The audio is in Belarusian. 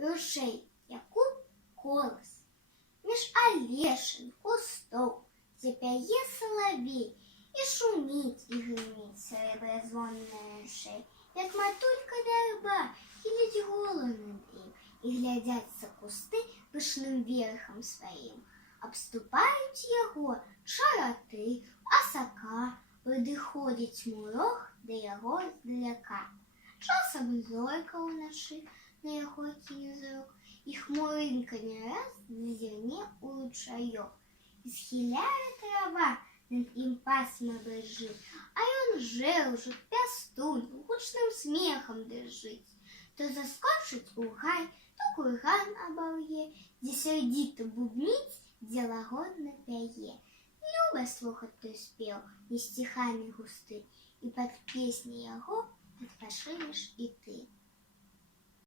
рушей, яку колос. Між алешин, кустоў запяе салавей, і шуміць, і грыміць срэбразвонная рушей, як матулька вярба, хіліць голу над ім, і глядзяцца кусты пышным верхам сваім. Абступаюць яго чараты, асака, падыходзіць мурох да яго здаляка. Часам зорка ўначы на яго кіне зрок, і хмурынка не раз зазірне ў ручаёк. І схіляе трава, над ім пасма брыжыць, а ён жэўжык, пястун, гучным смехам дрыжыць. То заскочыць у гай, то курган абаўе, дзе сярдзіта бубніць, дзе лагодна пяе. Люба слухаць той спеў, не сціхамі густы, і пад песні яго адпачынеш і ты.